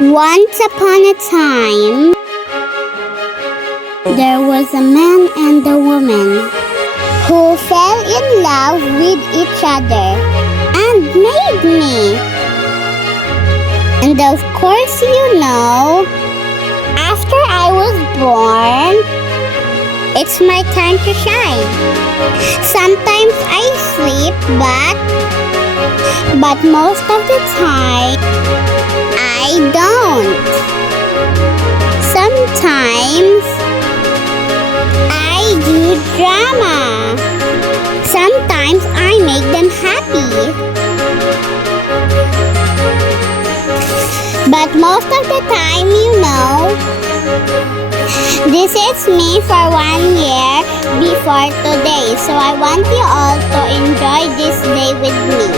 Once upon a time, there was a man and a woman who fell in love with each other and made me. And of course, after I was born, it's my time to shine. Sometimes I sleep, but most of the time, I don't. Sometimes, I do drama. Sometimes, I make them happy. But most of the time, this is me for 1 year before today. So I want you all to enjoy this day with me.